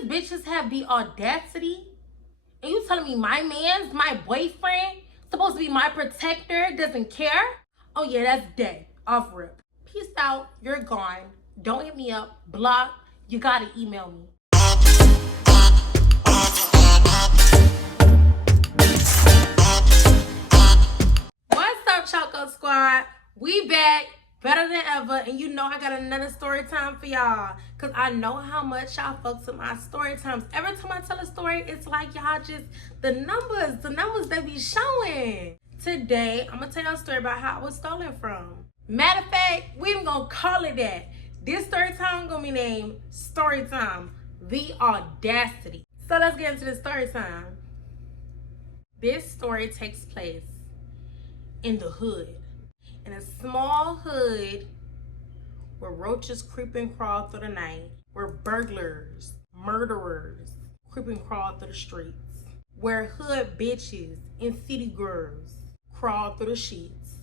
These bitches have the audacity. And you telling me my man's, my boyfriend, supposed to be my protector, doesn't care? Oh yeah, that's dead. Off rip. Peace out. You're gone. Don't hit me up. Block. You gotta email me. What's up, Choco Squad? We back. Better than ever. And you know I got another story time for y'all. Because I know how much y'all fucks with my story times. Every time I tell a story, it's like y'all just, the numbers they be showing. Today, I'm going to tell y'all a story about how I was stolen from. Matter of fact, we even going to call it that. This story time going to be named Story Time, The Audacity. So let's get into the story time. This story takes place in the hood. In a small hood where roaches creep and crawl through the night, where burglars, murderers creep and crawl through the streets, where hood bitches and city girls crawl through the sheets.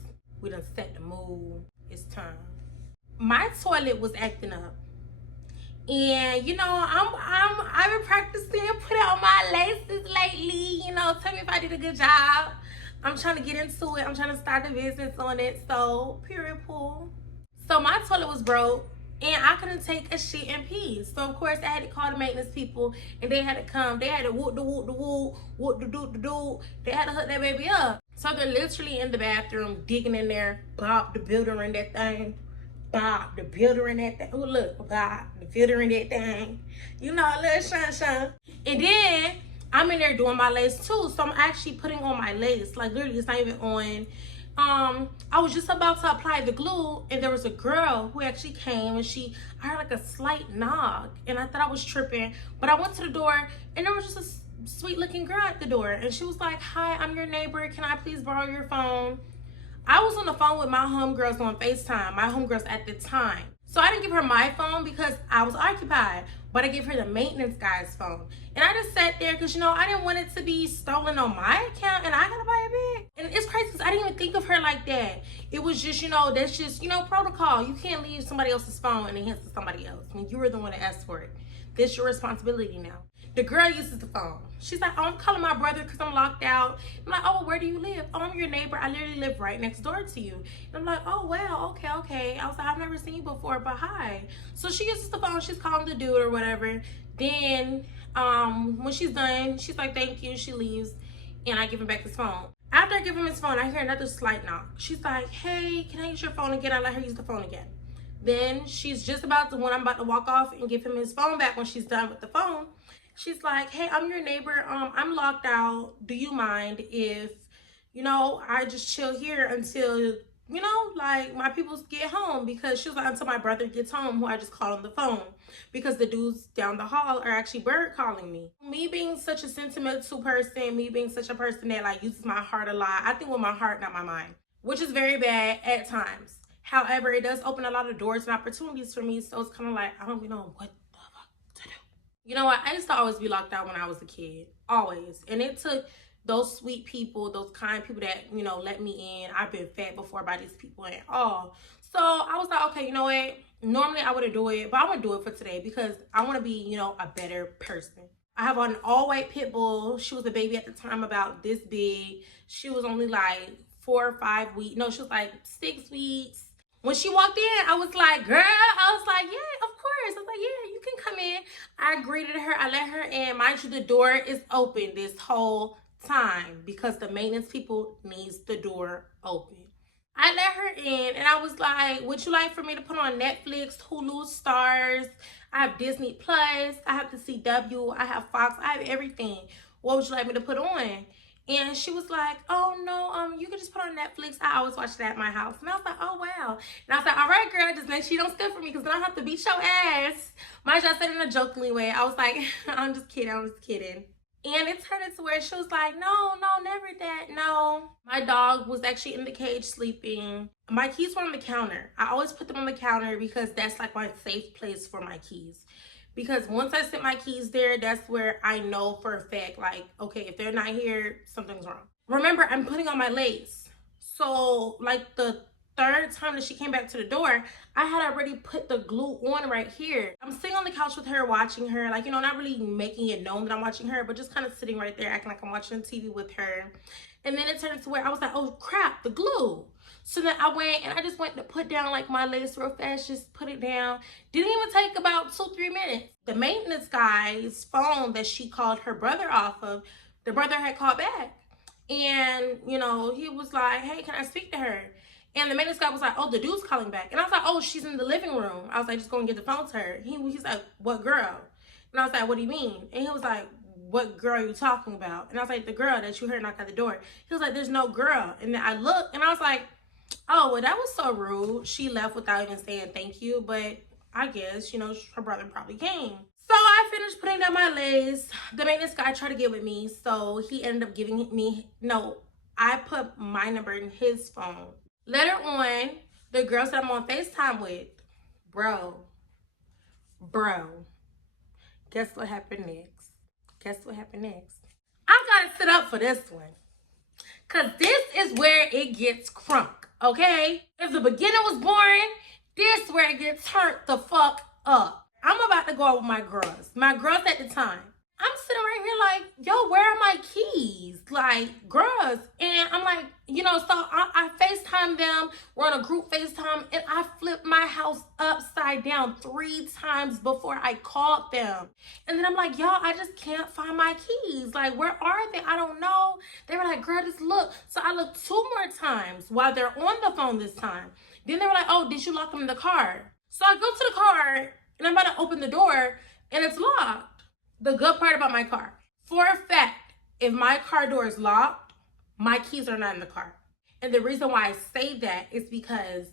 We done set the mood. It's time. My toilet was acting up, and you know I've been practicing putting on my laces lately. You know, tell me if I did a good job. I'm trying to get into it. I'm trying to start a business on it. So, period, pool. So, my toilet was broke and I couldn't take a shit in peace. So, of course, I had to call the maintenance people and they had to come. They had to whoop the whoop the whoop, whoop the doop the doop. They had to hook that baby up. So, they're literally in the bathroom digging in there. Bob the builder in that thing. Bob the builder in that thing. Oh, look, Bob the builder in that thing. You know, a little shine. And then I'm in there doing my lace too, so I'm actually putting on my lace. Like literally, it's not even on. I was just about to apply the glue, and there was a girl who actually came, and I heard like a slight knock, and I thought I was tripping, but I went to the door, and there was just a sweet-looking girl at the door, and she was like, "Hi, I'm your neighbor. Can I please borrow your phone?" I was on the phone with my homegirls on FaceTime, my homegirls at the time. So I didn't give her my phone because I was occupied, but I gave her the maintenance guy's phone. And I just sat there because, you know, I didn't want it to be stolen on my account and I gotta buy a bag. And it's crazy because I didn't even think of her like that. It was just, you know, that's just, you know, protocol. You can't leave somebody else's phone and it hands to somebody else when you were the one that asked for it. That's your responsibility now. The girl uses the phone. She's like, "Oh, I'm calling my brother because I'm locked out." I'm like, "Oh, where do you live?" "Oh, I'm your neighbor. I literally live right next door to you." And I'm like, "Oh, wow, okay. I was like, "I've never seen you before, but hi." So she uses the phone. She's calling the dude or whatever. Then when she's done, she's like, "Thank you." She leaves and I give him back his phone. After I give him his phone, I hear another slight knock. She's like, "Hey, can I use your phone again?" I let her use the phone again. Then she's just about to, when I'm about to walk off and give him his phone back, when she's done with the phone, she's like, "Hey, I'm your neighbor. I'm locked out. Do you mind if, you know, I just chill here until, you know, like my people get home?" Because she was like, "Until my brother gets home," who I just called on the phone. Because the dudes down the hall are actually bird calling me. Me being such a sentimental person, me being such a person that like uses my heart a lot, I think with my heart, not my mind, which is very bad at times. However, it does open a lot of doors and opportunities for me. So it's kind of like, I don't even know what the fuck to do. You know what? I used to always be locked out when I was a kid. Always. And it took those sweet people, those kind people that, you know, let me in. I've been fed before by these people and all. So I was like, okay, you know what? Normally I wouldn't do it, but I'm going to do it for today because I want to be, you know, a better person. I have an all-white pit bull. She was a baby at the time, about this big. She was only like 4 or 5 weeks. No, she was like 6 weeks. When she walked in, I was like, "Girl," I was like, "Yeah, of course." I was like, "Yeah, you can come in." I greeted her. I let her in. Mind you, the door is open this whole time because the maintenance people needs the door open. I let her in and I was like, "Would you like for me to put on Netflix, Hulu, Stars? I have Disney Plus. I have the CW. I have Fox. I have everything. What would you like me to put on?" And she was like, "Oh, no, you can just put on Netflix. I always watch that at my house." And I was like, "Oh, wow." And I was like, "All right, girl, just make sure you don't steal from me because then I have to beat your ass." Mind you, I said it in a jokingly way. I was like, I'm just kidding. And it turned into where she was like, no, never that. No. My dog was actually in the cage sleeping. My keys were on the counter. I always put them on the counter because that's like my safe place for my keys. Because once I set my keys there, that's where I know for a fact, like, okay, if they're not here, something's wrong. Remember, I'm putting on my lace. So, like, the third time that she came back to the door, I had already put the glue on right here. I'm sitting on the couch with her, watching her, like, you know, not really making it known that I'm watching her, but just kind of sitting right there, acting like I'm watching TV with her. And then it turned to where I was like, oh crap, the glue. So then I went and I just went to put down like my lace real fast, just put it down. Didn't even take about 2-3 minutes. The maintenance guy's phone that she called her brother off of, the brother had called back. And, you know, he was like, hey, can I speak to her? And the maintenance guy was like, oh, the dude's calling back. And I was like, oh, she's in the living room. I was like, just go and get the phone to her. He's like, what girl? And I was like, what do you mean? And he was like, what girl are you talking about? And I was like, the girl that you heard knock at the door. He was like, there's no girl. And then I looked and I was like, oh, well, that was so rude. She left without even saying thank you. But I guess, you know, her brother probably came. So I finished putting down my lace. The maintenance guy tried to get with me. So he ended up giving me, no, I put my number in his phone. Later on, the girls that I'm on FaceTime with, bro, guess what happened next? Guess what happened next? I gotta sit up for this one. Cause this is where it gets crunk, okay? If the beginning was boring, this where it gets turned the fuck up. I'm about to go out with my girls at the time. I'm sitting right here like, yo, where are my keys? Like, girls. And I'm like, you know, so I FaceTime them. We're on a group FaceTime. And I flipped my house upside down 3 times before I called them. And then I'm like, y'all, I just can't find my keys. Like, where are they? I don't know. They were like, girl, just look. So I looked 2 more times while they're on the phone this time. Then they were like, oh, did you lock them in the car? So I go to the car and I'm about to open the door and it's locked. The good part about my car, for a fact, if my car door is locked, my keys are not in the car. And the reason why I say that is because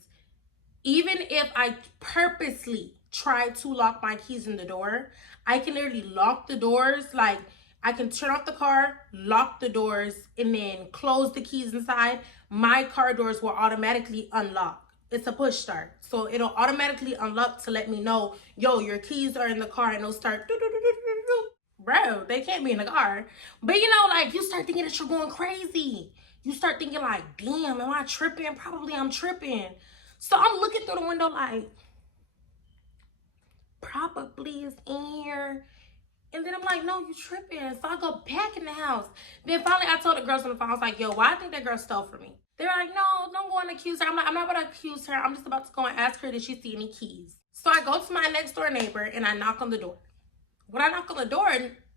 even if I purposely try to lock my keys in the door, I can literally lock the doors. Like, I can turn off the car, lock the doors, and then close the keys inside. My car doors will automatically unlock. It's a push start. So it'll automatically unlock to let me know, yo, your keys are in the car, and it'll start bro, they can't be in the car. But you know, like, you start thinking that you're going crazy. You start thinking like, damn, am I tripping? Probably I'm tripping. So I'm looking through the window like, probably is in here. And then I'm like, no, you tripping. So I go back in the house. Then finally I told the girls on the phone, I was like, yo, why I think that girl stole from me? They're like, no, don't go and accuse her. I'm like, I'm not about to accuse her. I'm just about to go and ask her, did she see any keys? So I go to my next door neighbor and I knock on the door. When I knock on the door,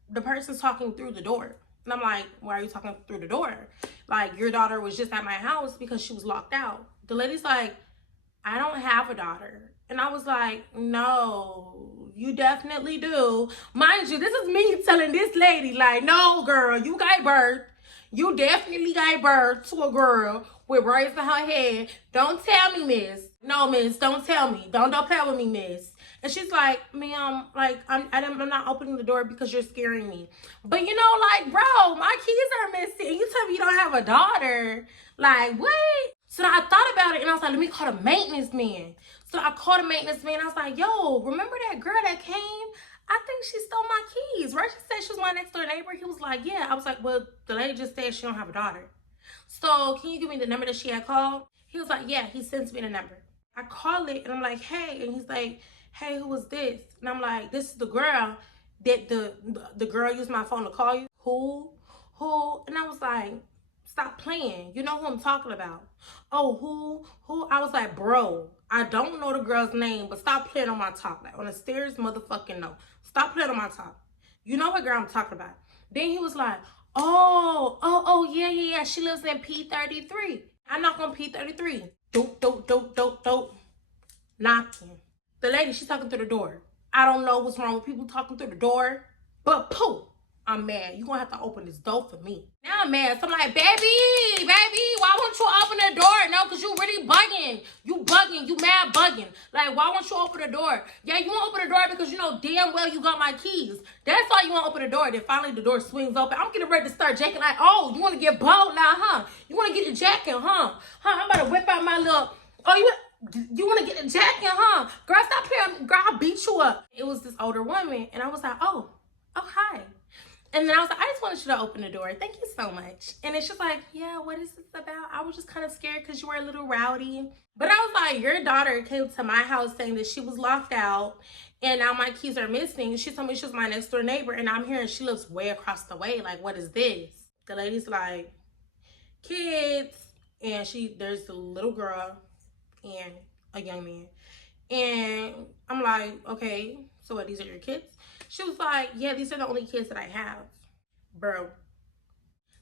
the person's talking through the door. And I'm like, why are you talking through the door? Like, your daughter was just at my house because she was locked out. The lady's like, I don't have a daughter. And I was like, no, you definitely do. Mind you, this is me telling this lady, like, no, girl, you got birth. You definitely got birth to a girl with braids in her head. Don't tell me, miss. No, miss, don't tell me. Don't play with me, miss. And she's like, ma'am, like, I'm not opening the door because you're scaring me. But, you know, like, bro, my keys are missing. And you tell me you don't have a daughter. Like, what? So I thought about it, and I was like, let me call the maintenance man. So I called the maintenance man. I was like, yo, remember that girl that came? I think she stole my keys, right? She said she was my next door neighbor. He was like, yeah. I was like, well, the lady just said she don't have a daughter. So can you give me the number that she had called? He was like, yeah, he sends me the number. I call it, and I'm like, hey. And he's like, hey, who was this? And I'm like, this is the girl that the girl used my phone to call you. Who? And I was like, stop playing. You know who I'm talking about. Oh, who? I was like, bro, I don't know the girl's name, but stop playing on my top. Like, on a serious motherfucking note. Stop playing on my top. You know what girl I'm talking about. Then he was like, oh, yeah. She lives in P33. I knock on P33. Dope. Knocking. The lady, she's talking through the door. I don't know what's wrong with people talking through the door, but poof, I'm mad. You're gonna have to open this door for me. Now I'm mad. So I'm like, baby, why won't you open the door? No, because you really bugging. You mad bugging. Like, why won't you open the door? Yeah, you won't open the door because you know damn well you got my keys. That's why you won't open the door. Then finally the door swings open. I'm getting ready to start jacking like, oh, you want to get bold now, huh? You want to get the jacking, huh? I'm about to whip out my little, you want to get the jacking, huh? Girl, stop here. Girl, I'll beat you up. It was this older woman. And I was like, oh, hi. And then I was like, I just wanted you to open the door. Thank you so much. And it's just like, yeah, what is this about? I was just kind of scared because you were a little rowdy. But I was like, your daughter came to my house saying that she was locked out and now my keys are missing. She told me she was my next door neighbor and I'm hearing she lives way across the way. Like, what is this? The lady's like, kids. And there's a little girl and a young man. And I'm like, okay, so what, these are your kids? She was like, yeah, these are the only kids that I have. Bro.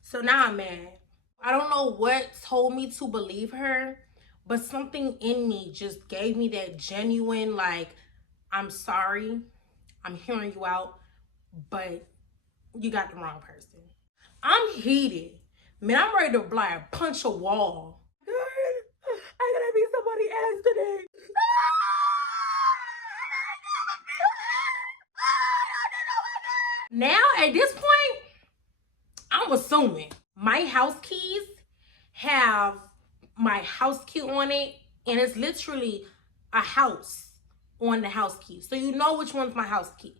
So now I'm mad. I don't know what told me to believe her, but something in me just gave me that genuine, like, I'm sorry, I'm hearing you out, but you got the wrong person. I'm heated. Man, I'm ready to punch a wall. I gotta be somebody else today. Now, at this point, I'm assuming my house keys have my house key on it, and it's literally a house on the house key. So you know which one's my house key.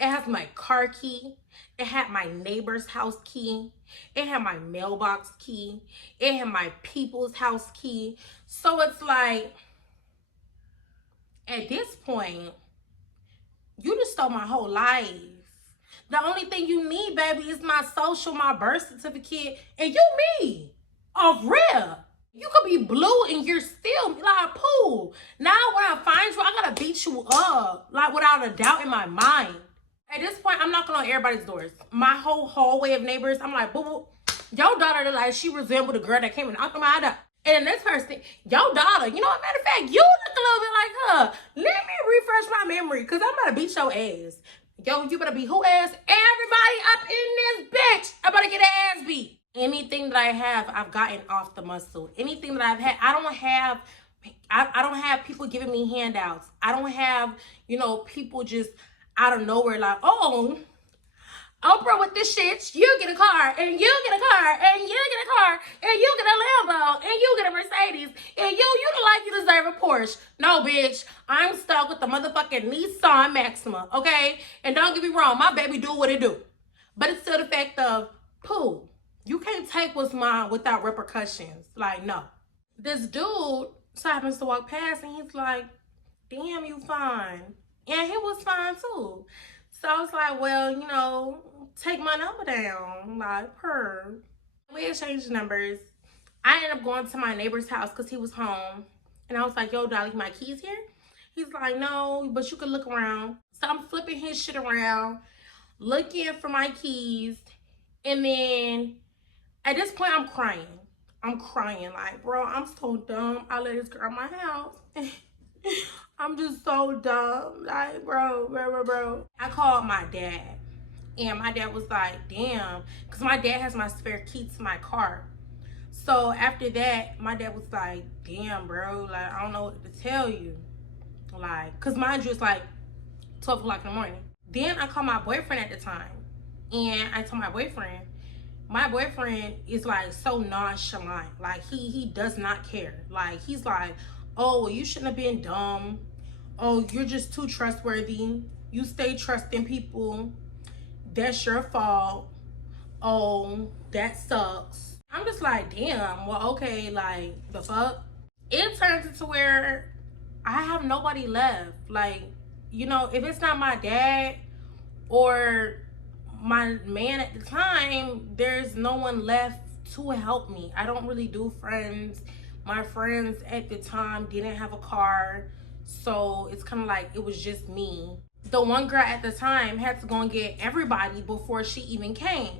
It has my car key. It had my neighbor's house key. It had my mailbox key. It had my people's house key. So it's like, at this point, you just stole my whole life. The only thing you need, baby, is my social, my birth certificate, and you me. Off real. You could be blue and you're still like poo. Now when I find you, I gotta beat you up. Like without a doubt in my mind. At this point, I'm knocking on everybody's doors. My whole hallway of neighbors, I'm like, boo boo. Your daughter, like, she resembled a girl that came and knocked on my door. And the next person, your daughter, you know what, matter of fact, you look a little bit like her. Let me refresh my memory, because I'm about to beat your ass. Yo, you better be who ass? Everybody up in this bitch. I'm about to get an ass beat. Anything that I have, I've gotten off the muscle. Anything that I've had, I don't have people giving me handouts. I don't have, you know, people just out of nowhere like, oh, Oprah with this shit, you get a car, and you get a car, and you get a car, and you get a Lambo, and you get a Mercedes, and you look like you deserve a Porsche. No, bitch, I'm stuck with the motherfucking Nissan Maxima, okay? And don't get me wrong, my baby do what it do. But it's still the fact of, poo, you can't take what's mine without repercussions. Like, no. This dude so happens to walk past, and he's like, damn, you fine. And he was fine, too. So I was like, well, you know, take my number down, like, per. We exchanged numbers. I ended up going to my neighbor's house because he was home. And I was like, yo, Dolly, my keys here? He's like, no, but you can look around. So I'm flipping his shit around, looking for my keys. And then at this point, I'm crying. I'm crying like, bro, I'm so dumb. I let this girl in my house. I'm just so dumb. Like, bro. I called my dad. And my dad was like, damn. Because my dad has my spare key to my car. So after that, my dad was like, damn, bro. Like, I don't know what to tell you. Like, because mind you, it's like 12 o'clock in the morning. Then I called my boyfriend at the time. And I told my boyfriend is like so nonchalant. Like, he does not care. Like, he's like, oh, well, you shouldn't have been dumb. Oh, you're just too trustworthy. You stay trusting people. That's your fault. Oh, that sucks. I'm just like, damn, well, okay, like, the fuck? It turns into where I have nobody left. Like, you know, if it's not my dad or my man at the time, there's no one left to help me. I don't really do friends. My friends at the time didn't have a car, so it's kind of like it was just me. The one girl at the time had to go and get everybody before she even came.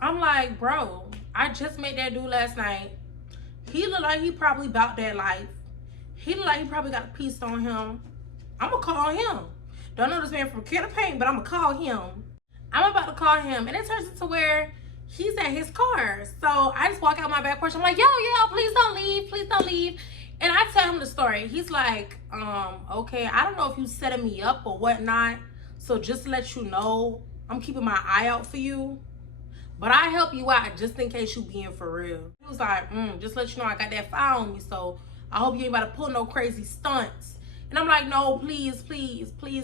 I'm like, bro, I just met that dude last night. He look like he probably about that life. He look like he probably got a piece on him. I'm gonna call him. Don't know this man from Can of Paint, but I'm gonna call him. I'm about to call him, and it turns into where he's at his car. So I just walk out my back porch. I'm like, yo, please don't leave. Please don't leave. And I tell him the story. He's like, okay, I don't know if you setting me up or whatnot. So just to let you know, I'm keeping my eye out for you. But I help you out just in case you being for real. He was like, just let you know I got that file on me. So I hope you ain't about to pull no crazy stunts. And I'm like, no, please.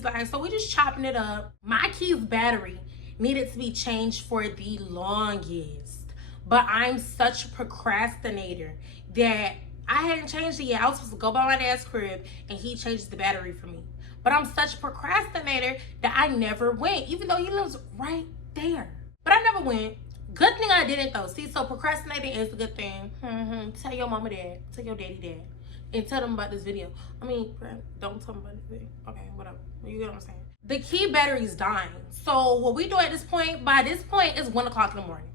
Like, so we just chopping it up. My key's battery needed to be changed for the longest. But I'm such a procrastinator that I hadn't changed it yet. I was supposed to go by my dad's crib and he changed the battery for me. But I'm such a procrastinator that I never went, even though he lives right there. But I never went. Good thing I didn't though. See, so procrastinating is a good thing. Tell your mama dad, tell your daddy dad, and tell them about this video. I mean, don't tell them about this video. Okay, whatever. You get what I'm saying? The key battery's dying. So what we do at this point, by this point, is 1 o'clock in the morning.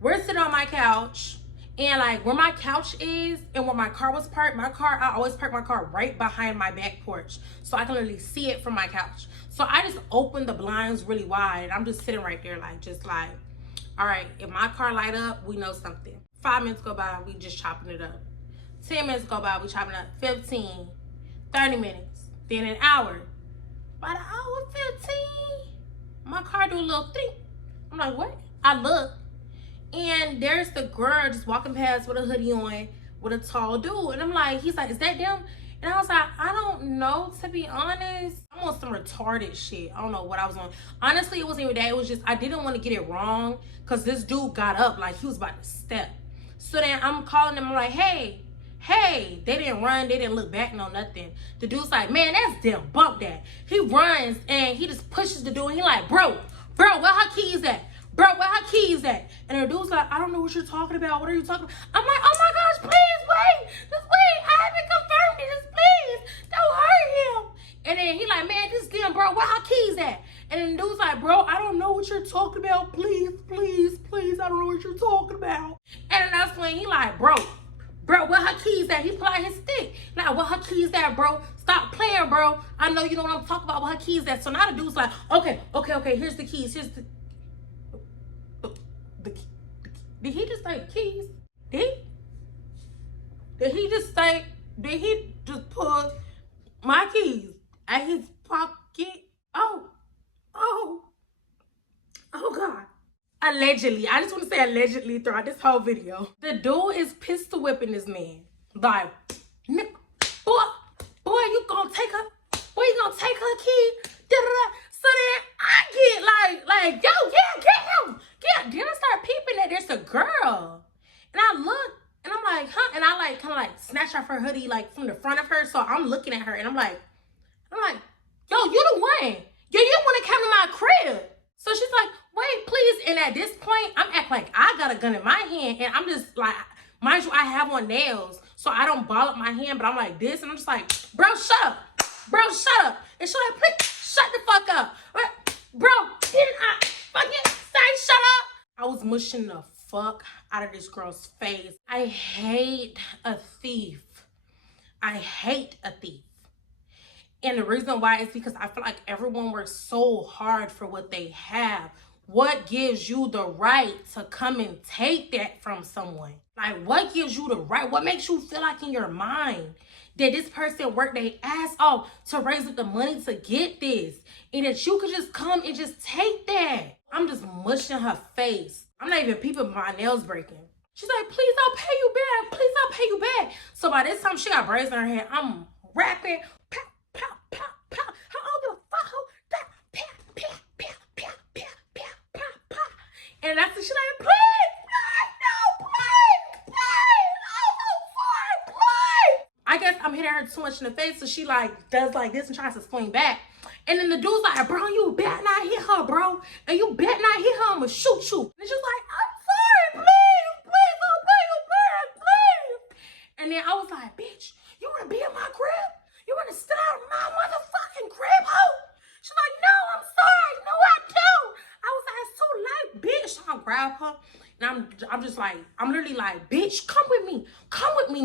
We're sitting on my couch, and like where my couch is and where my car was parked, I always park my car right behind my back porch so I can literally see it from my couch. So I just opened the blinds really wide. I'm just sitting right there just like, all right, if my car light up, we know something. 5 minutes go by, we just chopping it up. 10 minutes go by, we chopping it up. 15, 30 minutes, then an hour. By the hour 15, my car do a little thing. I'm like, what? I look, and there's the girl just walking past with a hoodie on with a tall dude. And I'm like, he's like, is that them? And I was like, I don't know, to be honest. I'm on some retarded shit. I don't know what I was on. Honestly, it wasn't even that. It was just, I didn't want to get it wrong because this dude got up like he was about to step. So then I'm calling them, I'm like, hey. They didn't run, they didn't look back, no nothing. The dude's like, man, that's them, bump that. He runs and he just pushes the dude and he like, bro, where her keys at? Bro, where her keys at? And the dude's like, I don't know what you're talking about. What are you talking about? I'm like, oh my gosh, please wait. Just wait. I haven't confirmed it. Just please. Don't hurt him. And then he like, man, this them, bro. Where her keys at? And then the dude's like, bro, I don't know what you're talking about. Please. I don't know what you're talking about. And then that's when he like, bro, where her keys at? He pull out his stick. Like, where her keys at, bro? Stop playing, bro. I know you know what I'm talking about. Where her keys at? So now the dude's like, okay. Here's the keys. Here's the did he just say keys? Did he just put my keys at his pocket? Oh God. Allegedly. I just want to say allegedly throughout this whole video. The dude is pistol whipping this man. Like, boy, you gonna take her key? Da-da-da. So then I get like, yo, yeah, get him. Yeah, then I start peeping that there's a girl. And I look, and I'm like, huh? And I like kind of like snatch off her hoodie like from the front of her. So I'm looking at her and I'm like, yo, you the one. Yo, you want to come to my crib. So she's like, wait, please. And at this point, I'm acting like I got a gun in my hand. And I'm just like, mind you, I have on nails. So I don't ball up my hand, but I'm like this. And I'm just like, bro, shut up. And she's like, please, shut the fuck up. Bro, didn't I fucking say shut up? I was mushing the fuck out of this girl's face. I hate a thief. And the reason why is because I feel like everyone works so hard for what they have. What gives you the right to come and take that from someone? Like, what gives you the right? What makes you feel like in your mind that this person worked their ass off to raise up the money to get this? And that you could just come and just take that? I'm just mushing her face. I'm not even peeping my nails breaking. She's like, please, I'll pay you back. So by this time, she got braids in her hair. I'm rapping. Pow, pow, pow, pow. I don't give a fuck. Pow, pow, pow, pow, pow, pow, pow, pow. And that's when she's like, please. I guess I'm hitting her too much in the face, so she like does like this and tries to swing back. And then the dude's like, bro, you better not hit her, bro. And you better not hit her, I'ma shoot you. And she's like, I'm sorry, please, I'll pay you back, please. And then I was like, bitch, you wanna be in my crib? You wanna sit out in my motherfucking crib, hoe? She's like, no, I'm sorry. No, I don't. I was like, it's too late, bitch. So I grab her. And I'm just like, I'm literally like, bitch, come with me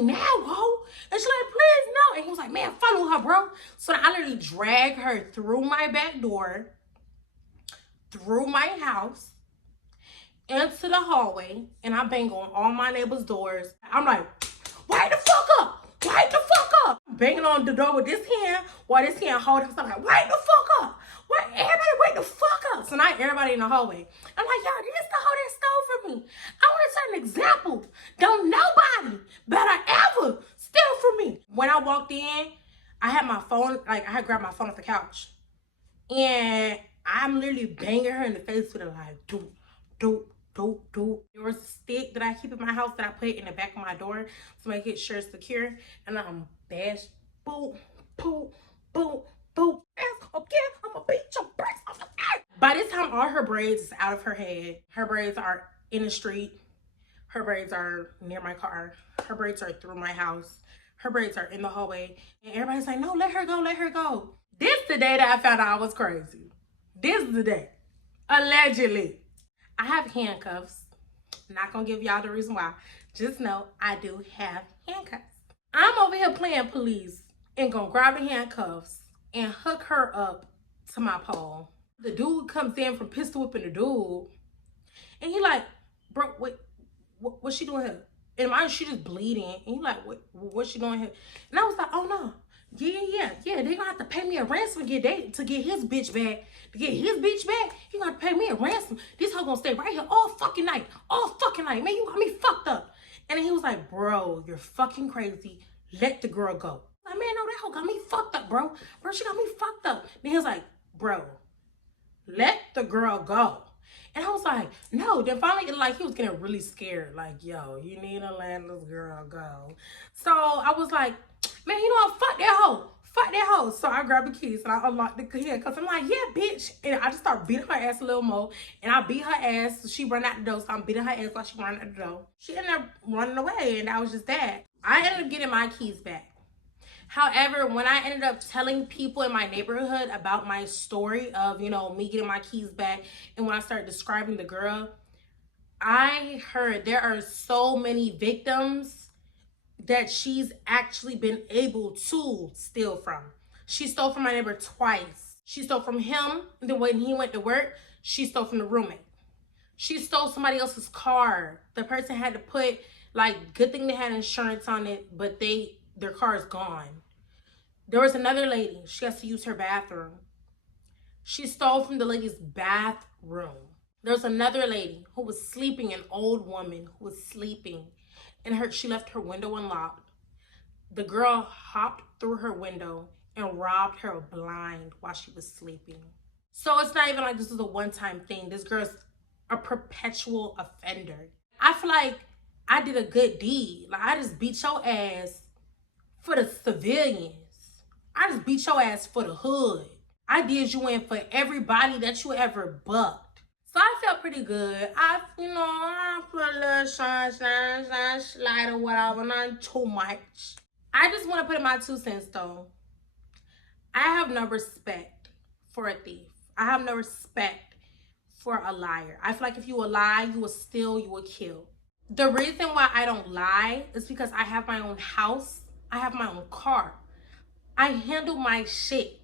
now, ho. And she's like, please, no. And he was like, man, follow her, bro. So I literally drag her through my back door, through my house, into the hallway, and I bang on all my neighbors' doors. I'm like, wake the fuck up. Banging on the door with this hand, while this hand holding something like, wake the fuck up. Everybody wake the fuck up. So now everybody in the hallway. I'm like, yo, this the hoe that stole from me. I want to set an example. Don't nobody better ever steal from me. When I walked in, I had my phone, like I had grabbed my phone off the couch. And I'm literally banging her in the face with it like, doop, doop, doop, doop. There was a stick that I keep in my house that I put in the back of my door to make it sure it's secure. And I'm bash, boop, boop, boop, boop. Again, I'm gonna beat your braids off the earth. By this time, all her braids is out of her head. Her braids are in the street. Her braids are near my car. Her braids are through my house. Her braids are in the hallway. And everybody's like, no, let her go, let her go. This the day that I found out I was crazy. This is the day. Allegedly. I have handcuffs. Not gonna give y'all the reason why. Just know I do have handcuffs. I'm over here playing police and gonna grab the handcuffs and hook her up to my pole. The dude comes in from pistol whipping the dude. And he like, bro, what's she doing here? And mine, she just bleeding. And he like, what's she doing here? And I was like, oh no. Yeah. They gonna have to pay me a ransom to get his bitch back. To get his bitch back, he gonna pay me a ransom. This hoe gonna stay right here all fucking night. Man, you got me fucked up. And then he was like, bro, you're fucking crazy. Let the girl go. I'm like, man, no, that hoe got me fucked up, bro. Bro, she got me fucked up. Then he was like, bro, let the girl go. And I was like, no. Then finally, like, he was getting really scared. Like, yo, you need to let this girl go. So I was like, man, you know what? Fuck that hoe. Fuck that hoe. So I grabbed the keys and I unlocked the handcuffs. I'm like, yeah, bitch. And I just start beating her ass a little more. And I beat her ass. So she ran out the door. So I'm beating her ass while she ran out the door. She ended up running away. And that was just that. I ended up getting my keys back. However, when I ended up telling people in my neighborhood about my story of, you know, me getting my keys back, and when I started describing the girl, I heard there are so many victims that she's actually been able to steal from. She stole from my neighbor twice. She stole from him, and then when he went to work, she stole from the roommate. She stole somebody else's car. The person had to put, like, good thing they had insurance on it, but their car is gone. There was another lady. She has to use her bathroom. She stole from the lady's bathroom. There's another lady who was sleeping, an old woman who was sleeping, and she left her window unlocked. The girl hopped through her window and robbed her blind while she was sleeping. So it's not even like this is a one-time thing. This girl's a perpetual offender. I feel like I did a good deed. Like, I just beat your ass for the civilians. I just beat your ass for the hood. I did you in for everybody that you ever bucked. So I felt pretty good. I put a little shine, slide or whatever, not too much. I just want to put in my 2 cents though. I have no respect for a thief. I have no respect for a liar. I feel like if you will lie, you will steal, you will kill. The reason why I don't lie is because I have my own house. I have my own car. I handle my shit.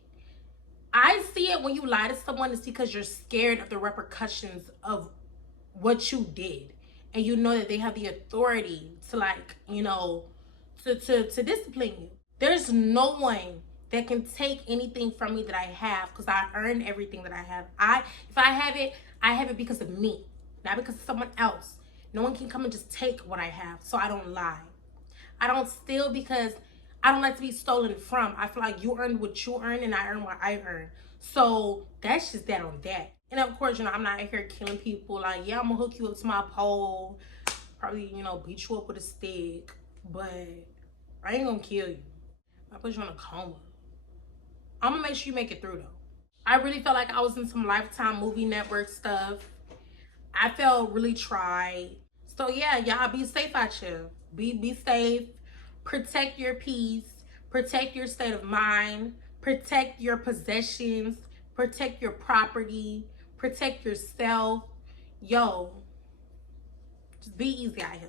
I see it when you lie to someone, it's because you're scared of the repercussions of what you did. And you know that they have the authority to, like, to discipline you. There's no one that can take anything from me that I have, because I earned everything that I have. If I have it because of me, not because of someone else. No one can come and just take what I have, so I don't lie. I don't steal because I don't like to be stolen from. I feel like you earned what you earned and I earned what I earned. So that's just that on that. And of course, I'm not out here killing people. Like, yeah, I'm gonna hook you up to my pole. Probably, beat you up with a stick. But I ain't gonna kill you. I put you in a coma. I'm gonna make sure you make it through though. I really felt like I was in some Lifetime movie network stuff. I felt really tried. So yeah, y'all be safe out here. Be safe. Protect your peace. Protect your state of mind. Protect your possessions. Protect your property. Protect yourself. Yo, just be easy out here.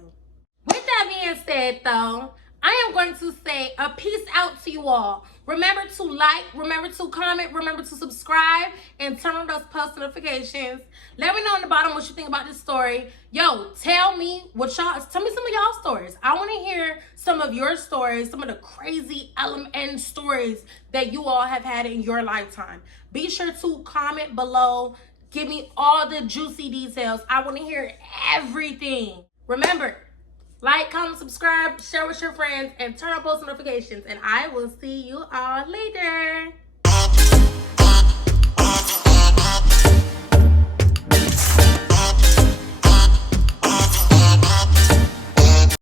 With that being said though, I am going to say a peace out to you all. Remember to like, remember to comment, remember to subscribe, and turn on those post notifications. Let me know in the bottom what you think about this story. Yo, tell me some of y'all stories. I want to hear some of your stories, some of the crazy LMN stories that you all have had in your lifetime. Be sure to comment below. Give me all the juicy details. I want to hear everything. Remember, like, comment, subscribe, share with your friends, and turn on post notifications. And I will see you all later.